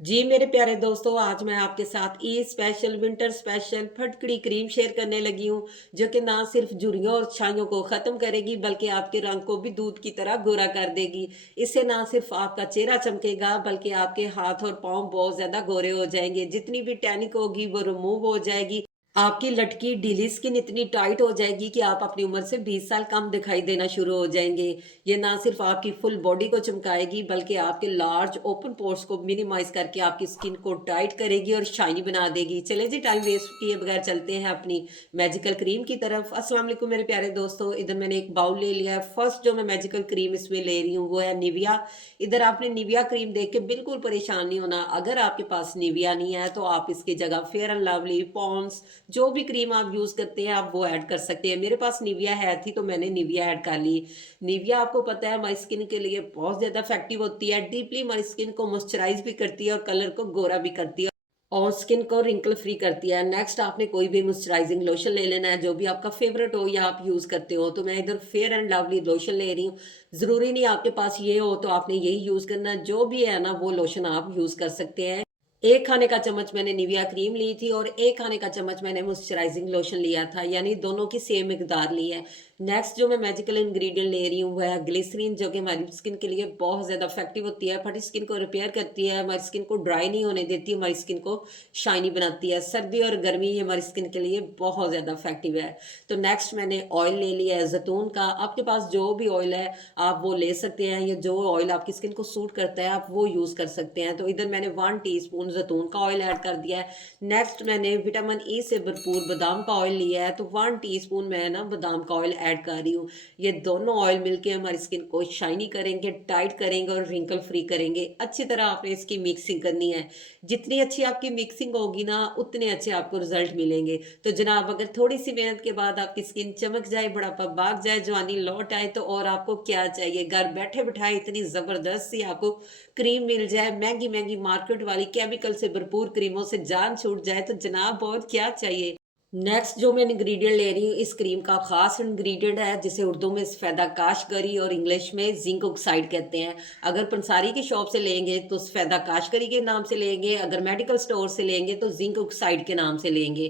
जी मेरे प्यारे दोस्तों, आज मैं आपके साथ ईद स्पेशल विंटर स्पेशल फटकड़ी क्रीम शेयर करने लगी हूँ, जो कि ना सिर्फ झुर्रियों और छाइयों को ख़त्म करेगी बल्कि आपके रंग को भी दूध की तरह गोरा कर देगी। इससे ना सिर्फ आपका चेहरा चमकेगा बल्कि आपके हाथ और पाँव बहुत ज़्यादा गोरे हो जाएंगे। जितनी भी टैनिक होगी वो रिमूव हो जाएगी। आपकी लटकी ढीली स्किन इतनी टाइट हो जाएगी कि आप अपनी उम्र से 20 साल कम दिखाई देना शुरू हो जाएंगे। ये ना सिर्फ आपकी फुल बॉडी को चमकाएगी बल्कि आपके लार्ज ओपन पोर्स को मिनिमाइज करके आपकी स्किन को टाइट करेगी और शाइनी बना देगी। चले जी, टाइम वेस्ट किए बगैर चलते हैं अपनी मैजिकल क्रीम की तरफ। अस्सलाम वालेकुम मेरे प्यारे दोस्तों, इधर मैंने एक बाउल ले लिया है। फर्स्ट जो मैं मैजिकल क्रीम इसमें ले रही हूँ वो है निविया। इधर आपने निविया क्रीम देख के बिल्कुल परेशान नहीं होना। अगर आपके पास निविया नहीं है तो आप इसकी जगह फेयर एंड लवली, पॉन्ड्स, जो भी क्रीम आप यूज करते हैं आप वो ऐड कर सकते हैं। मेरे पास निविया है थी तो मैंने निविया ऐड कर ली। निविया आपको पता है हमारी स्किन के लिए बहुत ज्यादा इफेक्टिव होती है। डीपली हमारी स्किन को मॉइस्चराइज भी करती है और कलर को गोरा भी करती है और स्किन को रिंकल फ्री करती है। नेक्स्ट आपने कोई भी मॉइस्चराइजिंग लोशन ले लेना है जो भी आपका फेवरेट हो या आप यूज करते हो। तो मैं इधर फेयर एंड लवली लोशन ले रही हूँ। जरूरी नहीं आपके पास ये हो तो आपने यही यूज करना है, जो भी है ना वो लोशन आप यूज कर सकते हैं। एक खाने का चम्मच मैंने निविया क्रीम ली थी और एक खाने का चम्मच मैंने मॉइस्चराइजिंग लोशन लिया था, यानी दोनों की सेम मिकदार ली है। नेक्स्ट जो मैं मैजिकल इंग्रेडिएंट ले रही हूँ वह है ग्लिसरीन, जो कि हमारी स्किन के लिए बहुत ज़्यादा इफेक्टिव होती है। फटी स्किन को रिपेयर करती है, हमारी स्किन को ड्राई नहीं होने देती, हमारी स्किन को शाइनी बनाती है। सर्दी और गर्मी ये हमारी स्किन के लिए बहुत ज़्यादा इफेक्टिव है। तो नेक्स्ट मैंने ऑयल ले लिया है जैतून का। आपके पास जो भी ऑयल है आप वो ले सकते हैं, या जो ऑयल आपकी स्किन को सूट करता है आप वो यूज़ कर सकते हैं। तो इधर मैंने 1 टीस्पून जैतून का ऑयल ऐड कर दिया है। नेक्स्ट मैंने विटामिन ई से भरपूर बादाम का ऑयल लिया है, तो 1 टीस्पून मैं ना बादाम का ऑयल ऐड कर रही हूँ। ये दोनों ऑयल मिलके हमारी स्किन को शाइनी करेंगे, टाइट करेंगे और रिंकल फ्री करेंगे। अच्छी तरह आपने इसकी मिक्सिंग करनी है। जितनी अच्छी आपकी मिक्सिंग होगी ना उतने अच्छे आपको रिजल्ट मिलेंगे। तो जनाब, अगर थोड़ी सी मेहनत के बाद आपकी स्किन चमक जाए, बुढ़ापा भाग जाए, जवानी लौट आए, तो और आपको क्या चाहिए। घर बैठे बिठाए इतनी जबरदस्त सी आपको क्रीम मिल जाए, महंगी महंगी मार्केट वाली केमिकल से भरपूर क्रीमों से जान छूट जाए, तो जनाब और क्या चाहिए। नेक्स्ट जो मैं इंग्रेडिएंट ले रही हूँ इस क्रीम का खास इंग्रेडिएंट है जिसे उर्दू में सफेदा काशगरी और इंग्लिश में जिंक ऑक्साइड कहते हैं। अगर पंसारी की शॉप से लेंगे तो सफेदा काशगरी के नाम से लेंगे, अगर मेडिकल स्टोर से लेंगे तो जिंक ऑक्साइड के नाम से लेंगे।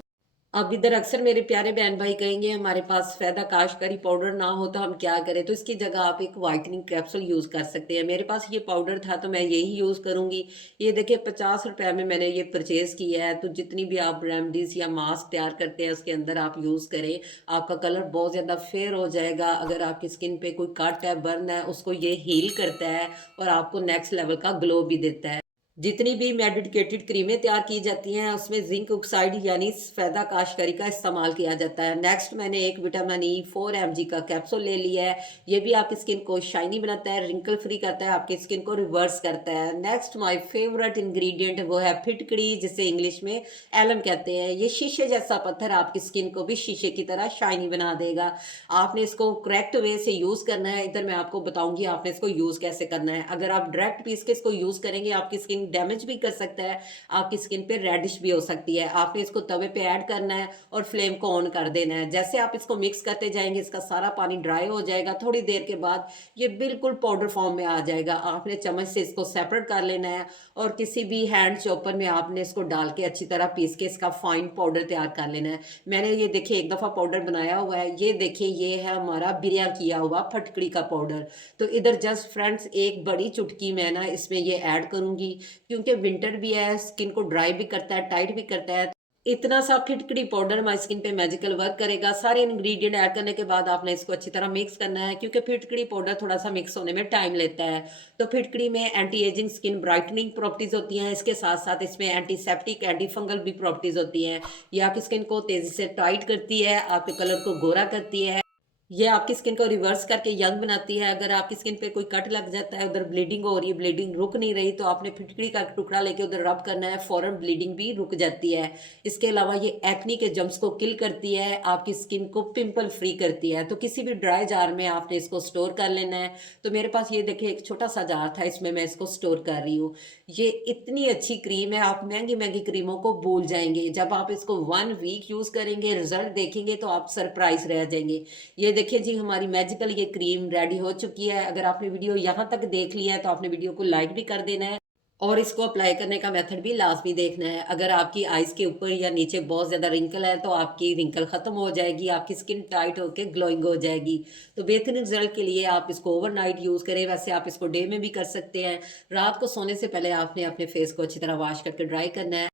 अब इधर अक्सर मेरे प्यारे बहन भाई कहेंगे हमारे पास फायदा काशकारी पाउडर ना हो तो हम क्या करें। तो इसकी जगह आप एक वाइटनिंग कैप्सूल यूज कर सकते हैं। मेरे पास ये पाउडर था तो मैं यही यूज करूंगी। ये देखिए 50 रुपए में मैंने ये परचेज किया है। तो जितनी भी आप रेमडीज या मास्क तैयार करते हैं उसके अंदर आप यूज करें, आपका कलर बहुत ज्यादा फेयर हो जाएगा। अगर आपकी स्किन पे कोई कट है, बर्न है, उसको ये हील करता है और आपको नेक्स्ट लेवल का ग्लो भी देता है। जितनी भी मेडिकेटेड क्रीमें तैयार की जाती हैं उसमें जिंक ऑक्साइड यानी सफेदा काशकारी का इस्तेमाल किया जाता है। नेक्स्ट मैंने एक विटामिन ई 4 mg का कैप्सूल ले लिया है। ये भी आपकी स्किन को शाइनी बनाता है, रिंकल फ्री करता है, आपकी स्किन को रिवर्स करता है। नेक्स्ट माय फेवरेट इंग्रेडिएंट वो है फिटकड़ी, जिसे इंग्लिश में एलम कहते हैं। ये शीशे जैसा पत्थर आपकी स्किन को भी शीशे की तरह शाइनी बना देगा। आपने इसको करेक्ट वे से यूज करना है। इधर मैं आपको बताऊंगी आपने इसको यूज कैसे करना है। अगर आप डायरेक्ट पीस के इसको यूज करेंगे आपकी स्किन डैमेज भी कर सकता है, आपकी स्किन पे रेडिश भी हो सकती है। आपने इसको तवे पे ऐड करना है और फ्लेम को ऑन कर देना है। जैसे आप इसको मिक्स करते जाएंगे इसका सारा पानी ड्राई हो जाएगा। थोड़ी देर के बाद ये बिल्कुल पाउडर फॉर्म में आ जाएगा। आपने चम्मच से इसको सेपरेट कर लेना है और किसी भी हैंड चॉपर में आपने इसको डाल के अच्छी तरह पीस के इसका फाइन पाउडर तैयार कर लेना है। मैंने ये देखिए एक दफा पाउडर बनाया हुआ है। ये देखिए ये है हमारा बिरिया किया हुआ फटकड़ी का पाउडर। तो इधर जस्ट फ्रेंड्स एक बड़ी चुटकी मैं ना इसमें ये ऐड करूंगी, क्योंकि विंटर भी है, स्किन को ड्राई भी करता है, टाइट भी करता है। इतना सा फिटकड़ी पाउडर हमारी स्किन पे मैजिकल वर्क करेगा। सारे इंग्रेडिएंट ऐड करने के बाद आपने इसको अच्छी तरह मिक्स करना है, क्योंकि फिटकड़ी पाउडर थोड़ा सा मिक्स होने में टाइम लेता है। तो फिटकड़ी में anti ageing, skin brightening properties होती हैं। इसके साथ साथ इसमें एंटीसेप्टिक, एंटी फंगल भी प्रॉपर्टीज होती हैं। ये आपकी स्किन को तेजी से टाइट करती है, आपके कलर को गोरा करती है। ये आपकी स्किन को रिवर्स करके यंग बनाती है। अगर आपकी स्किन पे कोई कट लग जाता है, उधर ब्लीडिंग हो रही है, ब्लीडिंग रुक नहीं रही, तो आपने फिटकड़ी का टुकड़ा लेके उधर रब करना है, फौरन ब्लीडिंग भी रुक जाती है। इसके अलावा ये एक्नी के जम्स को किल करती है, आपकी स्किन को पिंपल फ्री करती है। तो किसी भी ड्राई जार में आपने इसको स्टोर कर लेना है। तो मेरे पास ये देखिए एक छोटा सा जार था, इसमें मैं इसको स्टोर कर रही हूँ। ये इतनी अच्छी क्रीम है, आप महंगी महंगी क्रीमों को भूल जाएंगे। जब आप इसको 1 वीक यूज करेंगे, रिजल्ट देखेंगे तो आप सरप्राइज रह जाएंगे। ये देखिए जी हमारी मैजिकल ये क्रीम रेडी हो चुकी है। अगर आपने वीडियो यहाँ तक देख लिया है तो आपने वीडियो को लाइक भी कर देना है और इसको अप्लाई करने का मेथड भी लाजमी देखना है। अगर आपकी आइज़ के ऊपर या नीचे बहुत ज़्यादा रिंकल है, तो आपकी रिंकल ख़त्म हो जाएगी, आपकी स्किन टाइट होके ग्लोइंग हो जाएगी। तो बेहतरीन रिज़ल्ट के लिए आप इसको ओवरनाइट यूज़ करें। वैसे आप इसको डे में भी कर सकते हैं। रात को सोने से पहले आपने अपने फेस को अच्छी तरह वॉश करके ड्राई करना है।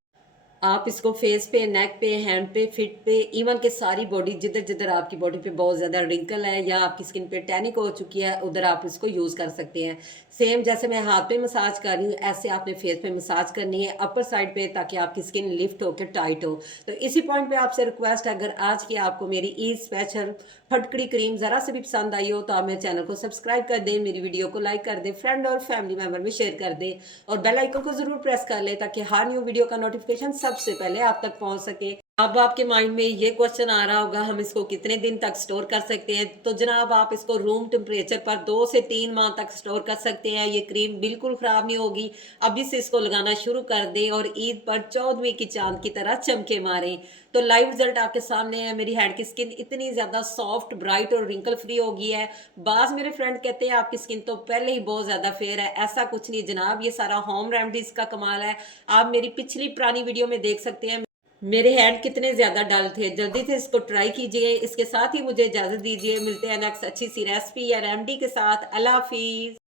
आप इसको फेस पे, नेक पे, हैंड पे, फिट पे, इवन के सारी बॉडी जिधर-जिधर आपकी बॉडी पे बहुत ज़्यादा रिंकल है या आपकी स्किन पे टैनिक हो चुकी है, उधर आप इसको यूज़ कर सकते हैं। सेम जैसे मैं हाथ पे मसाज कर रही हूँ, ऐसे आपने फेस पे मसाज करनी है अपर साइड पे, ताकि आपकी स्किन लिफ्ट होके टाइट हो। तो इसी पॉइंट पे आपसे रिक्वेस्ट है, अगर आज की आपको मेरी ईद स्पेशल फटकड़ी क्रीम ज़रा से भी पसंद आई हो, तो आप मेरे चैनल को सब्सक्राइब कर दें, मेरी वीडियो को लाइक कर दें, फ्रेंड और फैमिली मेंबर में शेयर कर दें और बेल आइकन को ज़रूर प्रेस कर लें, ताकि हर न्यू वीडियो का नोटिफिकेशन सबसे पहले आप तक पहुंच सके। अब आपके माइंड में ये क्वेश्चन आ रहा होगा, हम इसको कितने दिन तक स्टोर कर सकते हैं? तो जनाब, आप इसको रूम टेम्परेचर पर 2 से 3 माह तक स्टोर कर सकते हैं। ये क्रीम बिल्कुल ख़राब नहीं होगी। अभी से इसको लगाना शुरू कर दें और ईद पर 14वीं की चाँद की तरह चमके मारें। तो लाइव रिज़ल्ट आपके सामने है। मेरी हेड की स्किन इतनी ज़्यादा सॉफ्ट, ब्राइट और रिंकल फ्री हो गई है। बाज़ मेरे फ्रेंड कहते हैं आपकी स्किन तो पहले ही बहुत ज़्यादा फेयर है। ऐसा कुछ नहीं जनाब, ये सारा होम रेमेडीज़ का कमाल है। आप मेरी पिछली पुरानी वीडियो में देख सकते हैं मेरे हैंड कितने ज़्यादा डल थे। जल्दी से इसको ट्राई कीजिए। इसके साथ ही मुझे इजाज़त दीजिए। मिलते हैं नेक्स्ट अच्छी सी रेसिपी या रेमेडी के साथ। अल्लाह हाफ़िज़।